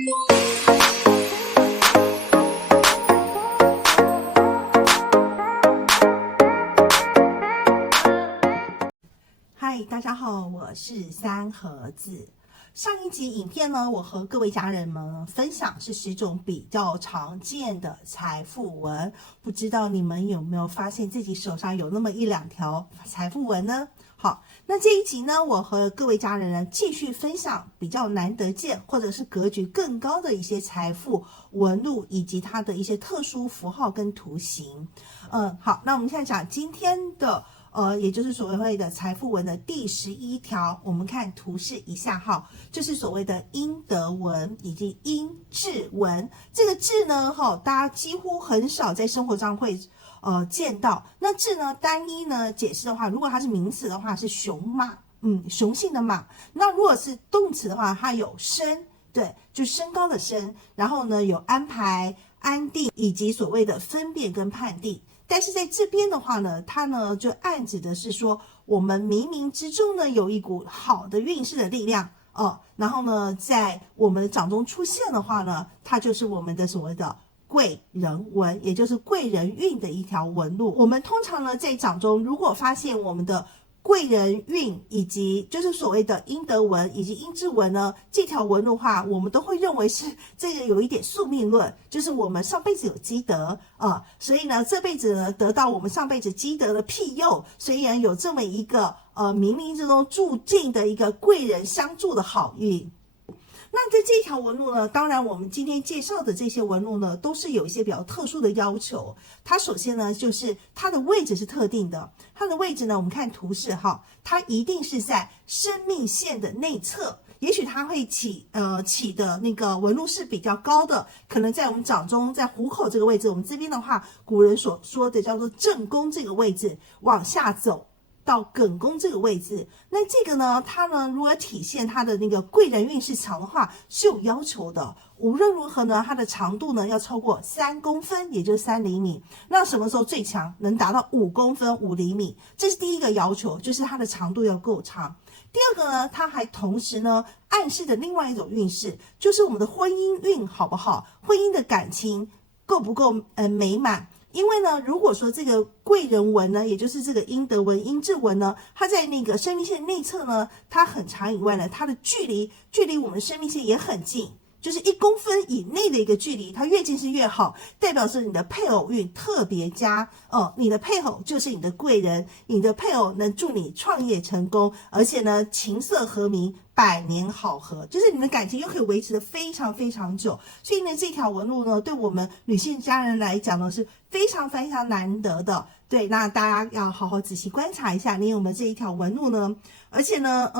嗨，大家好，我是三盒子。上一集影片呢，我和各位家人们分享是10种比较常见的财富纹，不知道你们有没有发现自己手上有那么1-2条财富纹呢？好，那这一集呢，我和各位家人呢继续分享比较难得见或者是格局更高的一些财富纹路，以及它的一些特殊符号跟图形。好，那我们现在讲今天的也就是所谓的财富纹的第11条，我们看图示以下就是所谓的阴德纹以及阴质纹。这个质呢，大家几乎很少在生活上会见到。那质呢，单一呢解释的话，如果它是名词的话是雄马，雄性的马。那如果是动词的话，它有升，对，就升高的升，然后呢有安排、安定以及所谓的分辨跟判定。但是在这边的话呢，它呢就暗指的是说，我们冥冥之中呢有一股好的运势的力量然后呢在我们的掌中出现的话呢，它就是我们的所谓的贵人纹，也就是贵人运的一条纹路。我们通常呢在掌中如果发现我们的贵人运以及就是所谓的阴德纹以及阴质纹呢，这条纹路的话，我们都会认为是这个有一点宿命论，就是我们上辈子有积德所以呢这辈子呢得到我们上辈子积德的庇佑，所以呢有这么一个冥冥之中注定的一个贵人相助的好运。那在这条纹路呢，当然我们今天介绍的这些纹路呢，都是有一些比较特殊的要求。它首先呢，就是它的位置是特定的。它的位置呢，我们看图示它一定是在生命线的内侧。也许它会起的那个纹路是比较高的，可能在我们掌中，在虎口这个位置，我们这边的话，古人所说的叫做正宫这个位置，往下走到艮宫这个位置。那这个呢，它呢如果体现它的那个贵人运势强的话，是有要求的。无论如何呢，它的长度呢要超过3公分，也就是3厘米。那什么时候最强？能达到5公分5厘米，这是第一个要求，就是它的长度要够长。第二个呢，它还同时呢暗示的另外一种运势，就是我们的婚姻运好不好，婚姻的感情够不够美满。因为呢，如果说这个贵人纹呢，也就是这个阴德纹、阴质纹呢，它在那个生命线内侧呢，它很长以外呢，它的距离我们的生命线也很近，就是1公分以内的一个距离，它越近是越好，代表是你的配偶运特别佳你的配偶就是你的贵人，你的配偶能助你创业成功，而且呢琴瑟和鸣，百年好合，就是你们的感情又可以维持的非常非常久。所以呢这条纹路呢，对我们女性家人来讲呢是非常非常难得的。对，那大家要好好仔细观察一下你有没有这一条纹路呢。而且呢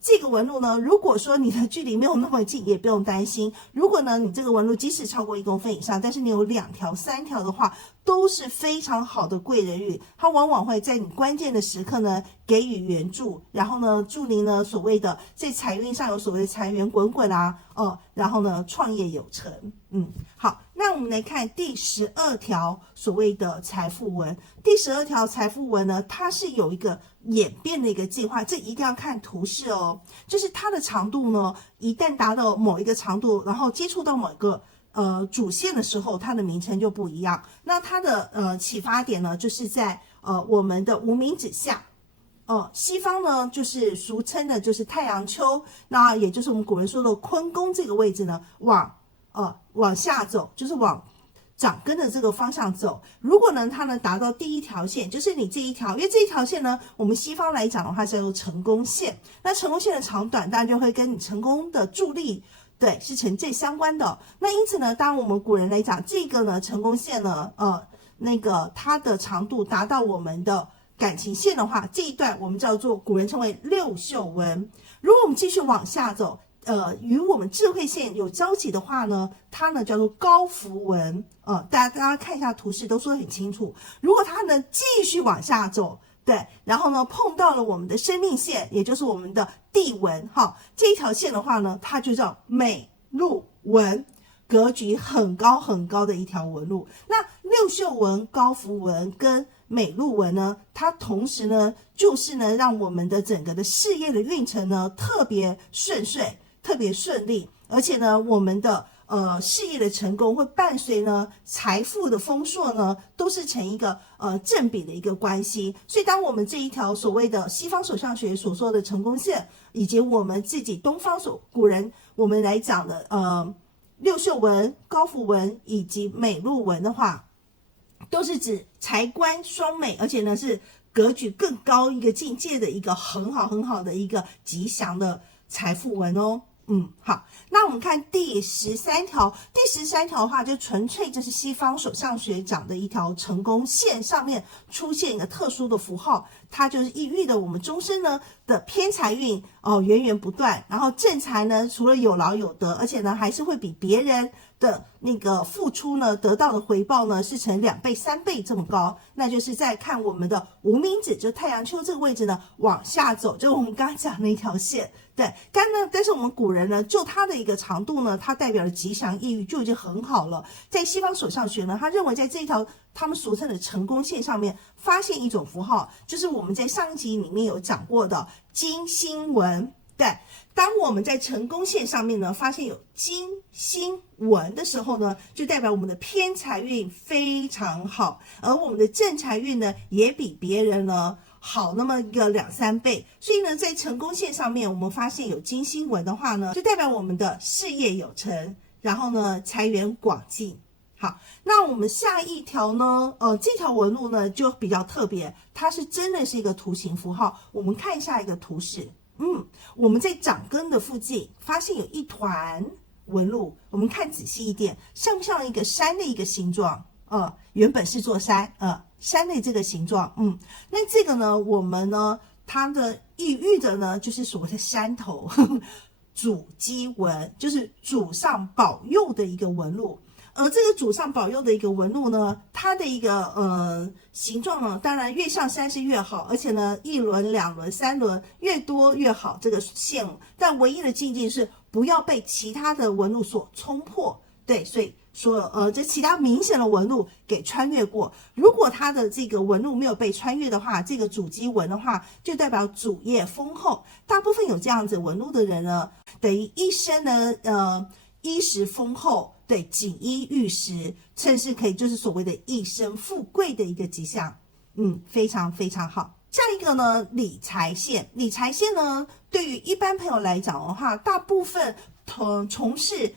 这个纹路呢，如果说你的距离没有那么近，也不用担心。如果呢，你这个纹路即使超过1公分以上，但是你有2条、3条的话，都是非常好的贵人运。它往往会在你关键的时刻呢，给予援助，然后呢，祝您呢所谓的在财运上有所谓的财源滚滚然后呢，创业有成。好，那我们来看第12条所谓的财富纹。第12条财富纹呢，它是有一个演变的一个计划，这一定要看图示就是它的长度呢，一旦达到某一个长度，然后接触到某一个主线的时候，它的名称就不一样。那它的启发点呢，就是在我们的无名指下。西方呢就是俗称的就是太阳丘，那也就是我们古人说的坤宫这个位置呢，往下走，就是往掌根的这个方向走。如果呢它能达到第一条线，就是你这一条，因为这一条线呢，我们西方来讲的话叫做成功线。那成功线的长短当然就会跟你成功的助力对是成正相关的。那因此呢，当我们古人来讲这个呢成功线呢那个它的长度达到我们的感情线的话，这一段我们叫做古人称为六宿纹。如果我们继续往下走与我们智慧线有交集的话呢，它呢叫做高福纹大家看一下图示都说得很清楚。如果它能继续往下走，对，然后呢碰到了我们的生命线，也就是我们的地纹这一条线的话呢，它就叫美禄纹，格局很高很高的一条纹路。那六宿纹、高福纹跟美禄纹呢，它同时呢就是让我们的整个的事业的运程呢特别顺遂，特别顺利，而且呢，我们的事业的成功会伴随呢财富的丰硕呢，都是成一个正比的一个关系。所以当我们这一条所谓的西方手相学所说的成功线，以及我们自己东方古人我们来讲的六绣纹、高符纹以及美祿纹的话，都是指财官双美，而且呢是格局更高一个境界的一个很好的一个吉祥的财富纹哦。好，那我们看第13条。第13条的话，就纯粹就是西方手相学讲的一条成功线上面出现一个特殊的符号，它就是意喻的我们终身呢的偏财运源源不断，然后正财呢除了有劳有得，而且呢还是会比别人的那个付出呢得到的回报呢是成2倍3倍这么高。那就是在看我们的无名指，就太阳丘这个位置呢往下走，就是我们刚刚讲的一条线。对，但是我们古人呢，就它的一个长度呢，它代表的吉祥意喻就已经很好了。在西方手相学呢，他认为在这一条他们俗称的成功线上面，发现一种符号，就是我们在上一集里面有讲过的金星纹。对，当我们在成功线上面呢，发现有金星纹的时候呢，就代表我们的偏财运非常好，而我们的正财运呢，也比别人呢好那么一个2、3倍。所以呢，在成功线上面，我们发现有金星纹的话呢，就代表我们的事业有成，然后呢，财源广进。好，那我们下一条呢，这条纹路呢就比较特别，它是真的是一个图形符号。我们看下一个图示。我们在掌根的附近发现有一团纹路，我们看仔细一点，像不像一个山的一个形状？原本是座山，山的这个形状，那这个呢，我们呢，它的意喻的呢，就是所谓的山头主基纹，就是主上保佑的一个纹路。而这个主上保佑的一个纹路呢，它的一个形状呢，当然越像山是越好，而且呢1轮、2轮、3轮越多越好这个线，但唯一的禁忌是不要被其他的纹路所冲破。对，所以说这其他明显的纹路给穿越过。如果它的这个纹路没有被穿越的话，这个主基纹的话，就代表主业丰厚。大部分有这样子纹路的人呢，等于一生呢衣食丰厚，对，锦衣玉食，甚至可以就是所谓的一生富贵的一个吉祥。非常非常好。下一个呢，理财线。理财线呢，对于一般朋友来讲的话，大部分从事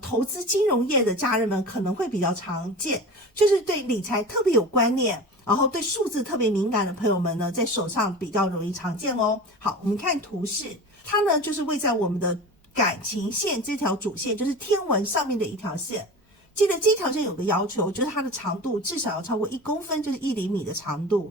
投资金融业的家人们可能会比较常见，就是对理财特别有观念，然后对数字特别敏感的朋友们呢，在手上比较容易常见哦。好，我们看图示，它呢就是位在我们的感情线这条主线，就是天文上面的一条线。记得这条线有个要求，就是它的长度至少要超过1公分，就是1厘米的长度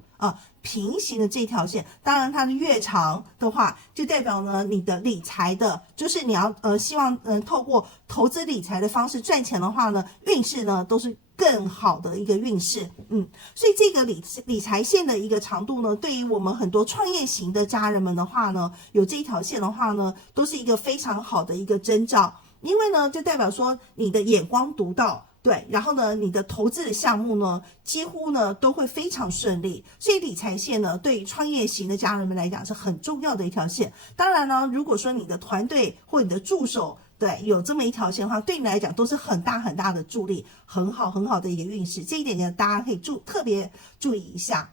平行的这条线。当然它的越长的话，就代表呢你的理财的，就是你要希望透过投资理财的方式赚钱的话呢，运势呢都是更好的一个运势。所以这个理财线的一个长度呢，对于我们很多创业型的家人们的话呢，有这一条线的话呢，都是一个非常好的一个征兆。因为呢，就代表说你的眼光独到，对，然后呢，你的投资的项目呢，几乎呢都会非常顺利。所以理财线呢，对于创业型的家人们来讲是很重要的一条线。当然呢，如果说你的团队或你的助手，对，有这么一条线的话，对你来讲都是很大很大的助力，很好的一个运势。这一点呢，大家可以特别注意一下。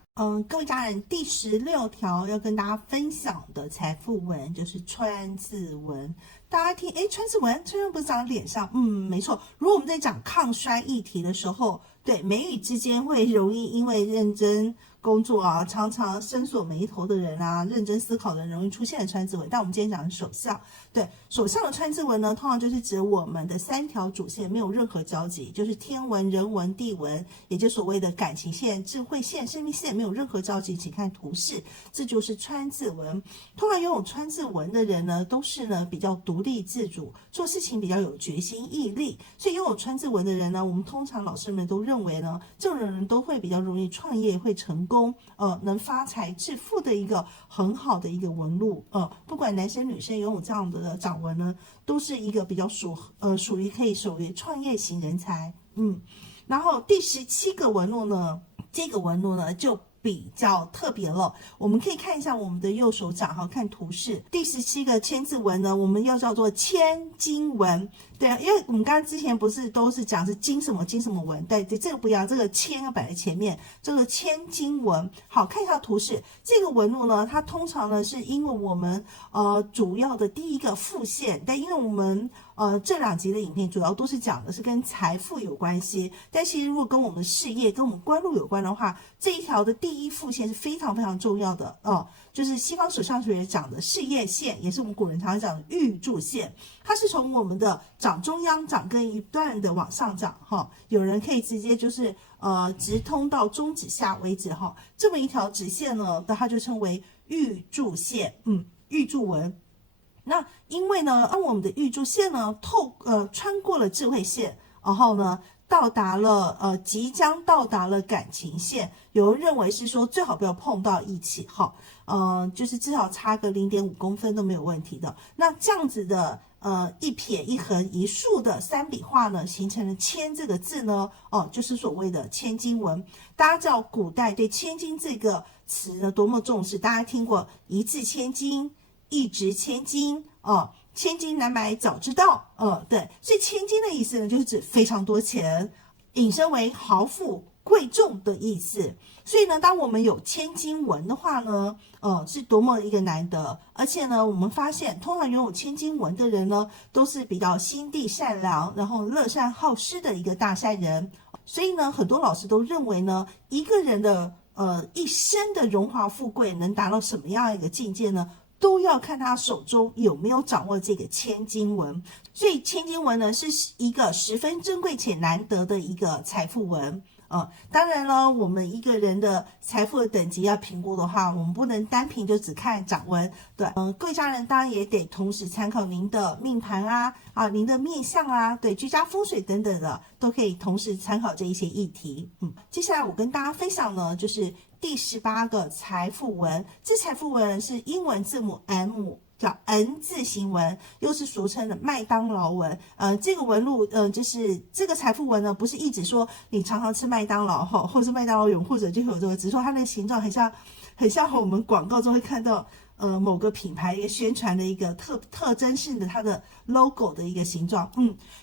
各位家人，第16条要跟大家分享的财富纹就是川字纹。大家听，川字纹不是长在脸上？没错。如果我们在讲抗衰议题的时候，对，眉宇之间会容易因为认真工作啊，常常深锁眉头的人啊，认真思考的人容易出现川字纹。但我们今天讲的是手相，对，手相的川字纹呢，通常就是指我们的3条主线没有任何交集，就是天文、人文、地文，也就是所谓的感情线、智慧线、生命线没有任何交集。请看图示，这就是川字纹。通常拥有川字纹的人呢，都是呢比较独立自主，做事情比较有决心毅力。所以拥有川字纹的人呢，我们通常老师们都认为呢，这种人都会比较容易创业，会成功，能发财致富的一个很好的一个纹路。不管男生女生拥有这样的掌纹呢，都是一个比较属于可以属于创业型人才。然后第17个纹路呢，这个纹路呢就比较特别了。我们可以看一下我们的右手掌哈，看图示，第17个千字文呢，我们要叫做千金文。对啊，因为我们刚刚之前不是都是讲是金什么金什么文，对，这个不一样，这个千要摆在前面，这个千金文。好，看一下图示，这个纹路呢，它通常呢是因为我们主要的第一个副线，但因为我们这2集的影片主要都是讲的是跟财富有关系，但其实如果跟我们的事业、跟我们官路有关的话，这一条的第一副线是非常非常重要的就是西方手相学讲的事业线，也是我们古人常常讲的玉柱线，它是从我们的掌中央、掌根一段的往上长有人可以直接就是直通到中指下为止这么一条直线呢，它就称为玉柱线，玉柱纹。那因为呢，当我们的玉柱线呢穿过了智慧线，然后呢到达了即将到达了感情线，有人认为是说最好不要碰到一起就是至少差个0.5公分都没有问题的。那这样子的一撇一横一竖的3笔画呢，形成了千这个字呢就是所谓的千金纹。大家知道古代对千金这个词呢多么重视，大家听过一字千金、一掷千金千金难买早知道对，所以千金的意思呢就是指非常多钱，引申为豪富贵重的意思。所以呢，当我们有千金纹的话呢是多么一个难得。而且呢，我们发现通常拥有千金纹的人呢都是比较心地善良，然后乐善好施的一个大善人。所以呢，很多老师都认为呢，一个人的一生的荣华富贵能达到什么样一个境界呢，都要看他手中有没有掌握这个千金纹。所以千金纹呢是一个十分珍贵且难得的一个财富纹。当然了，我们一个人的财富的等级要评估的话，我们不能单凭就只看掌纹。对，各位家人当然也得同时参考您的命盘您的面相对，居家风水等等的，都可以同时参考这一些议题。接下来我跟大家分享呢，就是第18个财富纹。这财富纹是英文字母 M，叫 N 字形纹，又是俗称的麦当劳纹。这个纹路就是这个财富纹呢，不是一直说你常常吃麦当劳或是麦当劳拥护者就会有这个，只是说它那个形状很像我们广告中会看到某个品牌一个宣传的一个特征性的它的 logo 的一个形状。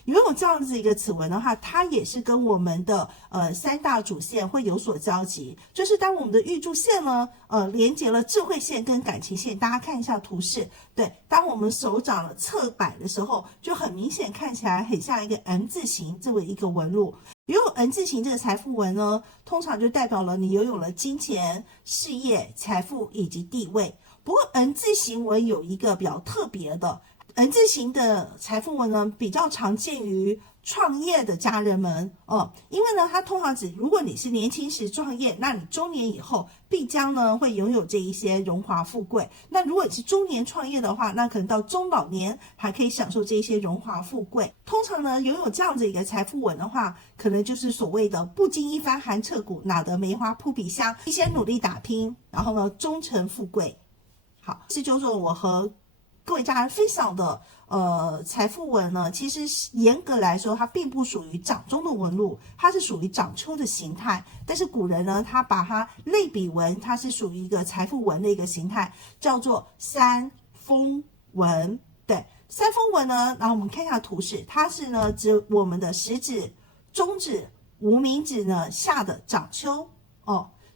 拥有这样子一个此纹的话，它也是跟我们的3大主线会有所交集。就是当我们的玉柱线呢连接了智慧线跟感情线，大家看一下图示，对，当我们手掌的侧摆的时候，就很明显看起来很像一个 M 字形这么一个纹路。拥有 N 字形这个财富纹呢，通常就代表了你拥有了金钱、事业、财富以及地位。不过 N 字形纹有一个比较特别的， N 字形的财富纹呢比较常见于创业的家人们因为呢它通常指如果你是年轻时创业，那你中年以后必将呢会拥有这一些荣华富贵。那如果你是中年创业的话，那可能到中老年还可以享受这一些荣华富贵。通常呢拥有这样子一个财富纹的话，可能就是所谓的不经一番寒彻骨，哪得梅花扑鼻香，一些努力打拼，然后呢终成富贵。好，这就是我和各位家人分享的财富纹呢，其实严格来说它并不属于掌中的纹路，它是属于掌丘的形态。但是古人呢，他把它类比纹，它是属于一个财富纹的一个形态，叫做三峰纹。对，三峰纹呢，然后我们看一下图示，它是呢指我们的食指、中指、无名指呢下的掌丘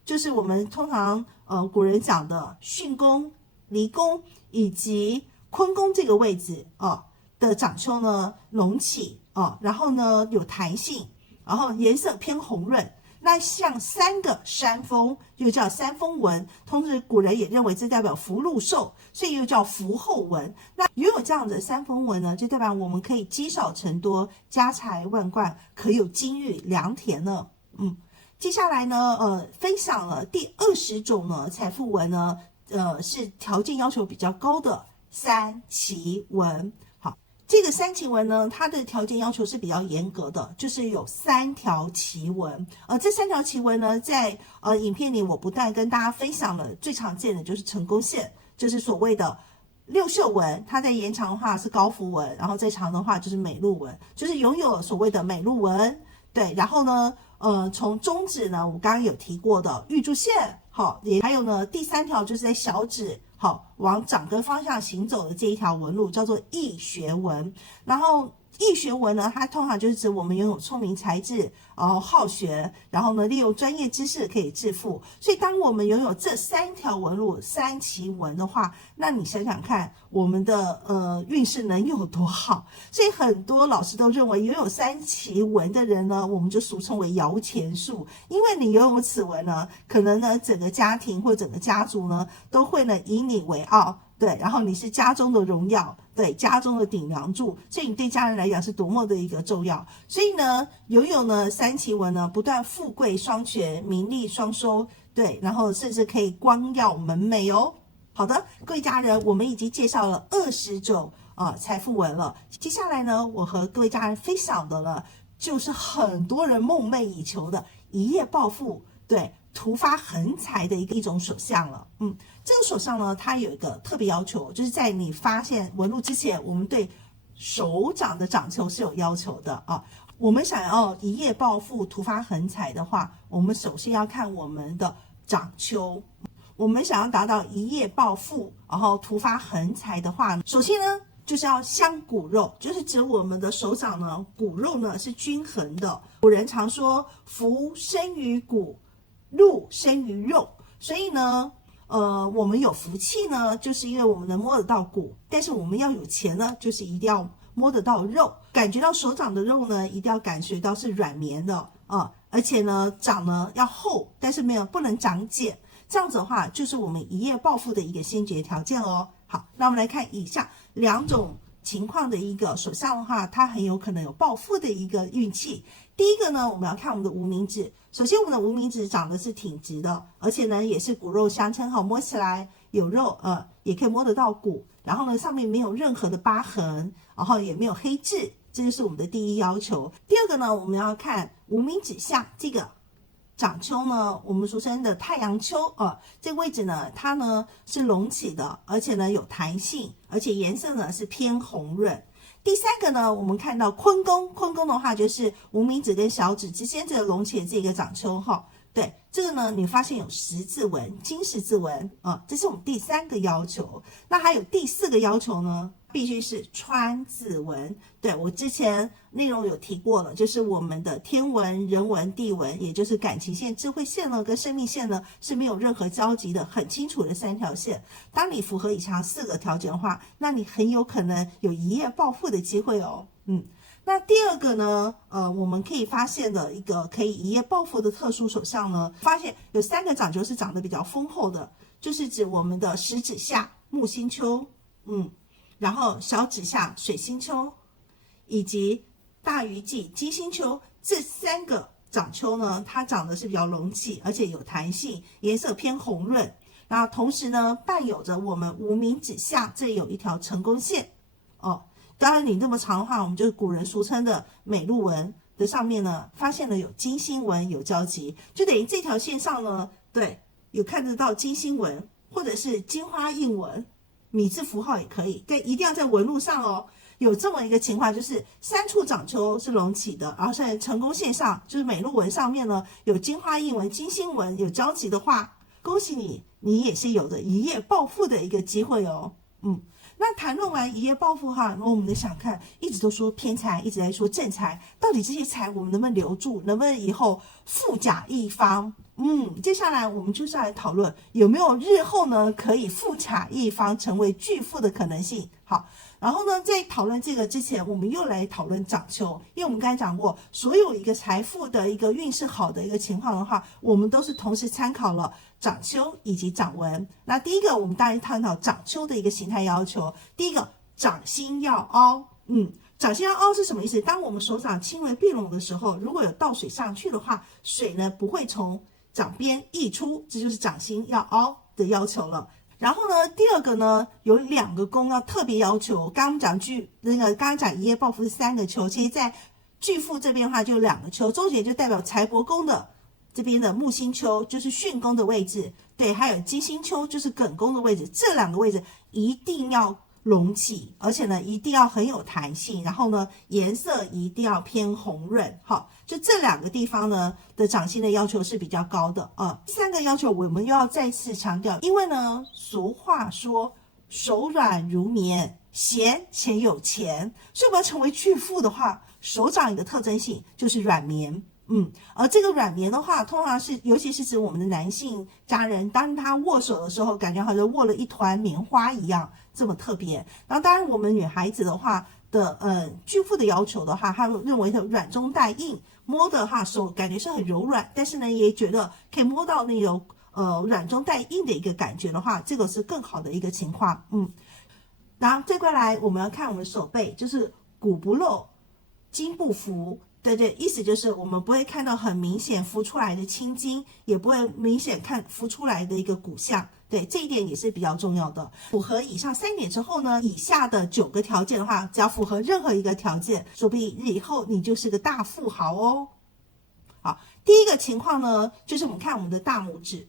就是我们通常古人讲的巽宫、离宫以及坤宫这个位置的掌丘呢隆起然后呢有弹性，然后颜色偏红润，那像3个山峰又叫山峰纹，同时古人也认为这代表福禄寿，所以又叫福后纹。那拥有这样的山峰纹呢，就代表我们可以积少成多，家财万贯，可有金玉良田呢。接下来呢分享了第20种呢财富纹呢是条件要求比较高的3奇纹。好，这个3奇纹呢，它的条件要求是比较严格的，就是有3条奇纹。这3条奇纹呢，在影片里我不但跟大家分享了最常见的就是成功线，就是所谓的六袖纹，它在延长的话是高幅纹，然后再长的话就是美鹿纹，就是拥有所谓的美鹿纹。对，然后呢从中指呢，我刚刚有提过的玉柱线，好，也还有呢，第3条就是在小指好往掌根方向行走的这一条纹路，叫做意学纹。然后易学文呢，它通常就是指我们拥有聪明才智，然后好学，然后呢利用专业知识可以致富。所以当我们拥有这3条纹路3奇纹的话，那你想想看，我们的运势能有多好？所以很多老师都认为拥有3奇纹的人呢，我们就俗称为摇钱树，因为你拥有此纹呢，可能呢整个家庭或整个家族呢都会呢以你为傲。对，然后你是家中的荣耀，对，家中的顶梁柱，所以你对家人来讲是多么的一个重要。所以呢，拥有呢3奇纹呢，不但富贵双全，名利双收，对，然后甚至可以光耀门楣哦。好的，各位家人，我们已经介绍了20种财富纹了。接下来呢，我和各位家人分享的了，就是很多人梦寐以求的一夜暴富，对，突发横财的一种手相了。这个手相呢，它有一个特别要求，就是在你发现纹路之前，我们对手掌的掌丘是有要求的啊。我们想要一夜暴富、突发横财的话，我们首先要看我们的掌丘。我们想要达到一夜暴富，然后突发横财的话，首先呢，就是要香骨肉，就是指我们的手掌呢，骨肉呢是均衡的。古人常说福生于骨，禄生于肉，所以呢我们有福气呢，就是因为我们能摸得到骨，但是我们要有钱呢，就是一定要摸得到肉，感觉到手掌的肉呢，一定要感觉到是软绵的而且呢，掌呢要厚，但是不能长茧，这样子的话，就是我们一夜暴富的一个先决条件哦。好，那我们来看以下2种情况的一个手相的话，它很有可能有暴富的一个运气。第一个呢，我们要看我们的无名指。首先，我们的无名指长得是挺直的，而且呢，也是骨肉相称，好摸起来有肉，也可以摸得到骨。然后呢，上面没有任何的疤痕，然后也没有黑痣，这就是我们的第一要求。第二个呢，我们要看无名指下这个掌丘呢，我们俗称的太阳丘这个位置呢，它呢是隆起的，而且呢有弹性，而且颜色呢是偏红润。第3个呢，我们看到坤宫，坤宫的话就是无名指跟小指之间这个隆起的这个掌丘对，这个呢你发现有十字纹，金十字纹这是我们第3个要求。那还有第4个要求呢，必须是川字纹。对，我之前内容有提过了，就是我们的天文、人文、地文，也就是感情线、智慧线呢跟生命线呢是没有任何交集的，很清楚的3条线。当你符合以上4个条件的话，那你很有可能有一夜暴富的机会哦。那第2个呢，我们可以发现的一个可以一夜暴富的特殊手相呢，发现有3个掌丘是长得比较丰厚的，就是指我们的食指下木星丘，然后小指下水星丘，以及大鱼际金星丘，这3个掌丘呢，它长得是比较隆起，而且有弹性，颜色偏红润。然后同时呢，伴有着我们无名指下这里有一条成功线当然你这么长的话，我们就是古人俗称的美鹿纹的上面呢，发现了有金星纹有交集，就等于这条线上呢，对，有看得到金星纹，或者是金花印纹，米字符号也可以，但一定要在纹路上有这么一个情况，就是3处掌丘是隆起的，然后在成功线上，就是美鹿纹上面呢有金花印纹、金星纹有交集的话，恭喜你，你也是有着一夜暴富的一个机会哦。那谈论完一夜暴富哈，我们想看，一直都说偏财，一直在说正财，到底这些财我们能不能留住，能不能以后富甲一方？接下来我们就是要来讨论有没有日后呢可以富甲一方，成为巨富的可能性。好，然后呢，在讨论这个之前，我们又来讨论掌丘，因为我们刚才讲过，所有一个财富的一个运势好的一个情况的话，我们都是同时参考了掌丘以及掌纹。那第一个，我们当然探讨掌丘的一个形态要求。第一个，掌心要凹。掌心要凹是什么意思？当我们手掌轻微闭拢的时候，如果有倒水上去的话，水呢不会从掌边溢出，这就是掌心要凹的要求了。然后呢，第2个呢，有2个宫要特别要求。刚刚讲一夜暴富是3个丘，其实在巨富这边的话就有2个丘，中间就代表财帛宫的这边的木星丘，就是巽宫的位置，对，还有金星丘就是艮宫的位置，这2个位置一定要隆起，而且呢一定要很有弹性，然后呢颜色一定要偏红润。好，就这2个地方呢的掌心的要求是比较高的。第3个要求我们又要再次强调，因为呢俗话说手软如绵，闲且有钱，所以我们要成为巨富的话，手掌一个特征性就是软绵。而这个软绵的话，通常是尤其是指我们的男性家人，当他握手的时候，感觉好像握了一团棉花一样，这么特别。然后当然我们女孩子的话的巨富的要求的话，他认为的软中带硬，摸的话手感觉是很柔软，但是呢也觉得可以摸到那种软中带硬的一个感觉的话，这个是更好的一个情况。然后再过来我们要看我们的手背，就是骨不露，筋不浮。对，意思就是我们不会看到很明显浮出来的青筋，也不会明显浮出来的一个骨相。对，这一点也是比较重要的。符合以上3点之后呢，以下的9个条件的话，只要符合任何一个条件，说不定日以后你就是个大富豪哦。好，第一个情况呢，就是我们看我们的大拇指，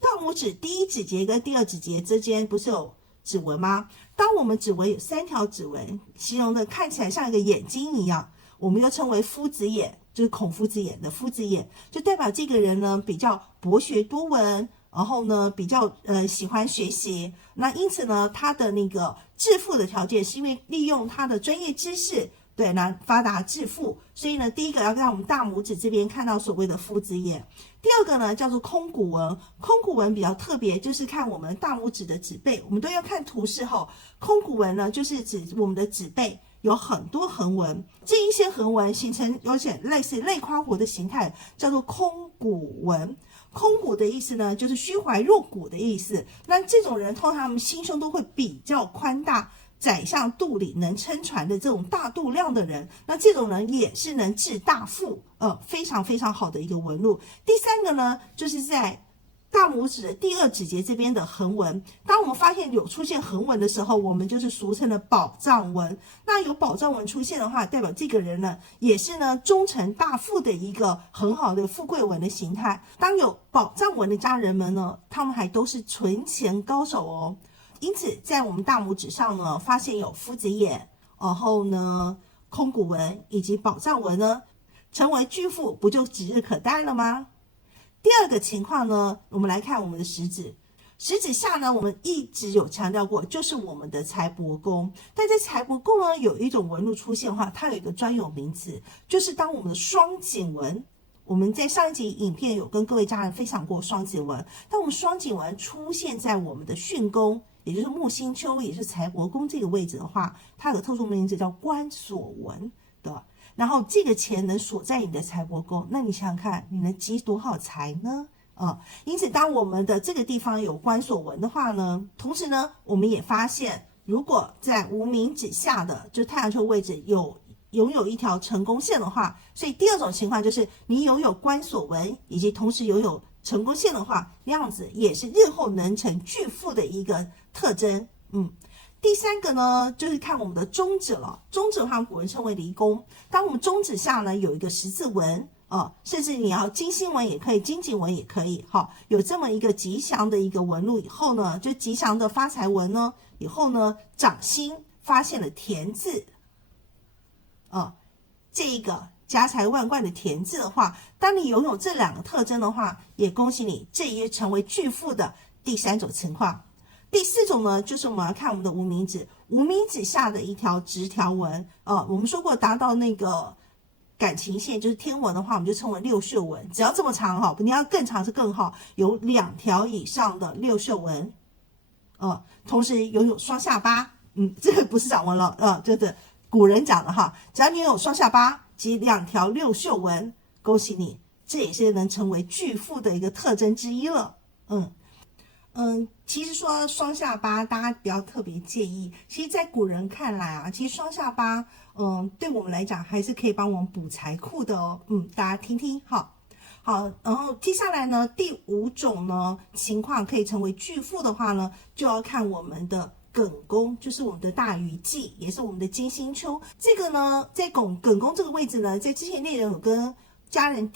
大拇指第一指节跟第2指节之间不是有指纹吗？当我们指纹有3条指纹，形容的看起来像一个眼睛一样，我们又称为夫子眼，就是孔夫子眼的夫子眼，就代表这个人呢比较博学多闻，然后呢比较喜欢学习。那因此呢，他的那个致富的条件是因为利用他的专业知识，对，来发达致富。所以呢，第一个要看我们大拇指这边看到所谓的夫子眼。第2个呢叫做空骨纹，空骨纹比较特别，就是看我们大拇指的指背，我们都要看图示后，空骨纹呢就是指我们的指背有很多横纹，这一些横纹形成有点类似类夸弧的形态，叫做空骨纹。空骨的意思呢，就是虚怀若谷的意思。那这种人通常他们心胸都会比较宽大，宰相肚里能撑船的这种大肚量的人，那这种人也是能致大富，非常非常好的一个纹路。第3个呢，就是在大拇指的第2指节这边的横纹，当我们发现有出现横纹的时候，我们就是俗称的宝藏纹。那有宝藏纹出现的话，代表这个人呢也是呢终成大富的一个很好的富贵纹的形态。当有宝藏纹的家人们呢，他们还都是存钱高手哦。因此在我们大拇指上呢发现有夫子眼，然后呢空骨纹以及宝藏纹呢，成为巨富不就指日可待了吗？第2个情况呢，我们来看我们的食指，食指下呢，我们一直有强调过，就是我们的财帛宫。但在财帛宫呢，有一种纹路出现的话，它有一个专有名词，就是当我们的双颈纹，我们在上一集影片有跟各位家人分享过双颈纹，当我们双颈纹出现在我们的巽宫，也就是木星丘，也就是财帛宫这个位置的话，它有个特殊名字叫关锁纹的。然后这个钱能锁在你的财帛宫，那你想想看，你能积多少财呢？因此当我们的这个地方有关锁纹的话呢，同时呢，我们也发现，如果在无名指下的就太阳丘位置拥有一条成功线的话，所以第2种情况就是你拥有关锁纹，以及同时拥有成功线的话，那样子也是日后能成巨富的一个特征。第3个呢，就是看我们的中指了。中指的话，古人称为离宫。当我们中指下呢有一个十字纹，甚至你要金星纹也可以，金井纹也可以，有这么一个吉祥的一个纹路以后呢，就吉祥的发财纹呢，以后呢，掌心发现了田字，这一个家财万贯的田字的话，当你拥有这2个特征的话，也恭喜你，这也成为巨富的第3种情况。第4种呢，就是我们要看我们的无名指，无名指下的一条直条纹，我们说过达到那个感情线就是天纹的话，我们就称为六袖纹，只要这么长你要更长是更好，有2条以上的六袖纹，同时拥有双下巴，这个不是掌纹了，就是古人讲的只要你有双下巴及2条六袖纹，恭喜你，这也是能成为巨富的一个特征之一了。其实说双下巴，大家不要特别介意。其实，在古人看来啊，其实双下巴，对我们来讲还是可以帮我们补财库的哦。大家听听好。然后接下来呢，第5种呢情况可以成为巨富的话呢，就要看我们的艮宫，就是我们的大鱼际，也是我们的金星丘。这个呢，在艮宫这个位置呢，在之前内容有跟家人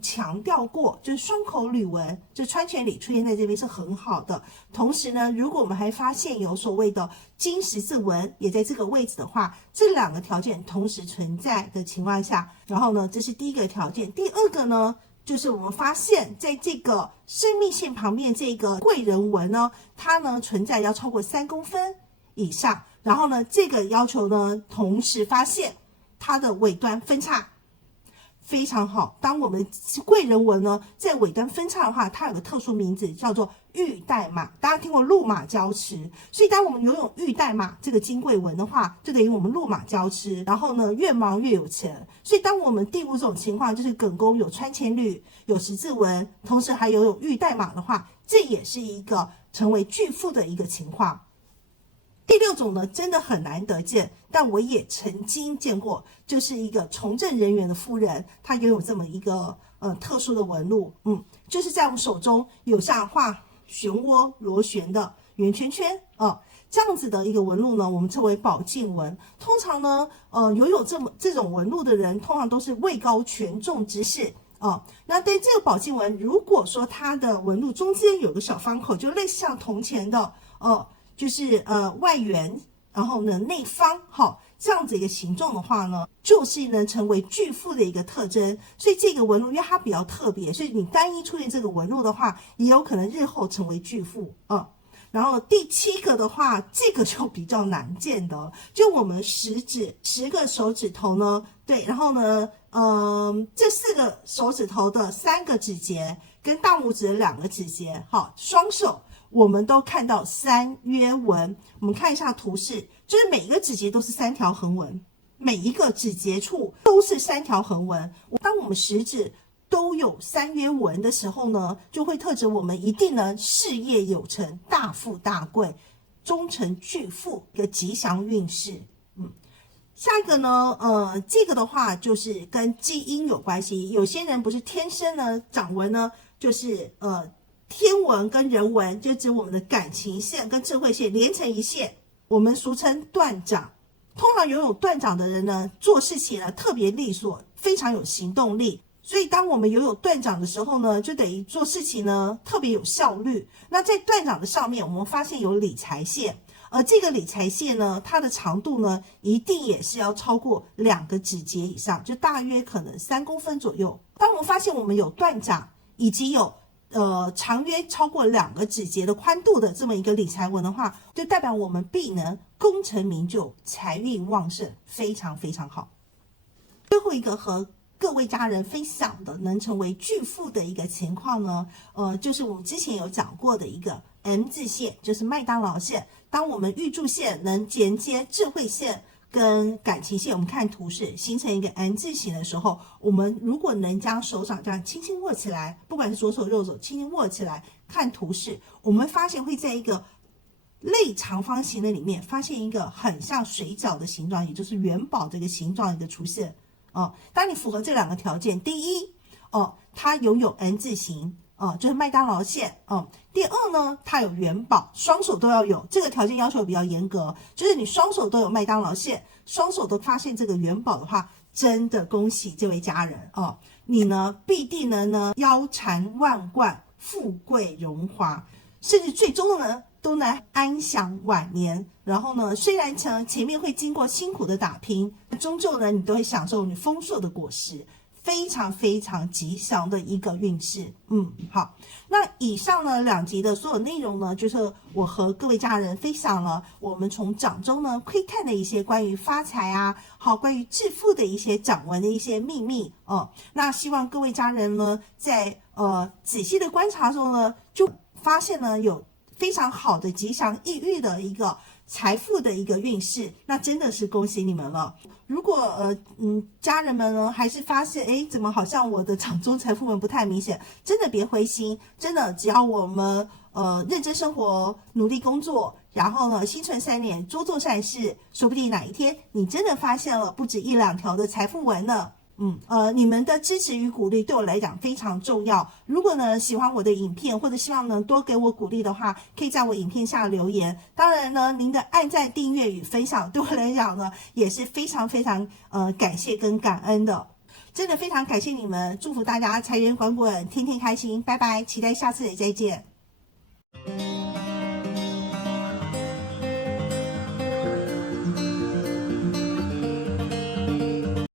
强调过，就是双口捋纹，就川泉里出现在这边是很好的。同时呢，如果我们还发现有所谓的金十字纹也在这个位置的话，这两个条件同时存在的情况下，然后呢，这是第一个条件。第二个呢，就是我们发现在这个生命线旁边这个贵人纹呢，它呢存在要超过3公分以上，然后呢，这个要求呢，同时发现它的尾端分叉。非常好，当我们贵人纹呢在尾端分叉的话，它有个特殊名字叫做玉带马，大家听过鹿马交驰，所以当我们拥有玉带马这个金贵纹的话，就等于我们鹿马交驰，然后呢越忙越有钱。所以当我们第5种情况就是艮宫有川前履，有十字纹，同时还有玉带马的话，这也是一个成为巨富的一个情况。第6种呢，真的很难得见，但我也曾经见过，就是一个从政人员的夫人，她拥有这么一个特殊的纹路，就是在我们手中有像画漩涡螺旋的圆圈圈这样子的一个纹路呢，我们称为宝镜纹。通常呢，拥有这种纹路的人，通常都是位高权重之士那对这个宝镜纹，如果说它的纹路中间有个小方口，就类似像铜钱的就是外圆，然后呢内方，这样子一个形状的话呢，就是能成为巨富的一个特征。所以这个纹路因为它比较特别，所以你单一出现这个纹路的话，也有可能日后成为巨富然后第7个的话，这个就比较难见的，就我们10个手指头呢，对，然后呢这4个手指头的3个指节跟大拇指的2个指节，双手我们都看到3约纹。我们看一下图示，就是每一个指节都是3条横纹，每一个指节处都是3条横纹。当我们食指都有3约纹的时候呢，就会特指我们一定能事业有成，大富大贵，终成巨富，一个吉祥运势。下一个呢，这个的话就是跟基因有关系。有些人不是天生呢掌纹呢，就是天纹跟人纹，就指我们的感情线跟智慧线连成一线，我们俗称断掌。通常拥有断掌的人呢，做事情呢特别利索，非常有行动力。所以当我们拥有断掌的时候呢，就等于做事情呢特别有效率。那在断掌的上面，我们发现有理财线，而这个理财线呢，它的长度呢一定也是要超过2个指节以上，就大约可能3公分左右。当我们发现我们有断掌以及有长约超过2个指节的宽度的这么一个理财纹的话，就代表我们必能功成名就，财运旺盛，非常非常好。最后一个和各位家人分享的能成为巨富的一个情况呢，就是我们之前有讲过的一个 M 字线，就是麦当劳线。当我们预祝线能连接智慧线跟感情线，我们看图示形成一个 M 字形的时候，我们如果能将手掌这样轻轻握起来，不管是左手右手轻轻握起来，看图示，我们发现会在一个类长方形的里面发现一个很像水饺的形状，也就是元宝这个形状的出现当你符合这2个条件，第一它拥有 N 字形就是麦当劳线第2呢，它有元宝，双手都要有，这个条件要求比较严格，就是你双手都有麦当劳线，双手都发现这个元宝的话，真的恭喜这位家人你呢必定能呢腰缠万贯，富贵荣华，甚至最终呢都能安享晚年。然后呢，虽然前面会经过辛苦的打拼，终究呢你都会享受你丰硕的果实，非常非常吉祥的一个运势。好，那以上呢2集的所有内容呢，就是我和各位家人分享了我们从掌中呢窥看的一些关于发财关于致富的一些掌纹的一些秘密那希望各位家人呢，在仔细的观察中呢，就发现呢有非常好的吉祥意喻的一个财富的一个运势，那真的是恭喜你们了。如果家人们呢还是发现怎么好像我的掌中财富纹不太明显，真的别灰心，真的只要我们认真生活，努力工作，然后呢心存善念，多做善事，说不定哪一天你真的发现了不止1、2条的财富纹呢。你们的支持与鼓励对我来讲非常重要。如果呢喜欢我的影片，或者希望能多给我鼓励的话，可以在我影片下留言。当然呢，您的按赞、订阅与分享对我来讲呢也是非常非常感谢跟感恩的。真的非常感谢你们，祝福大家财源滚滚，天天开心，拜拜，期待下次的再见。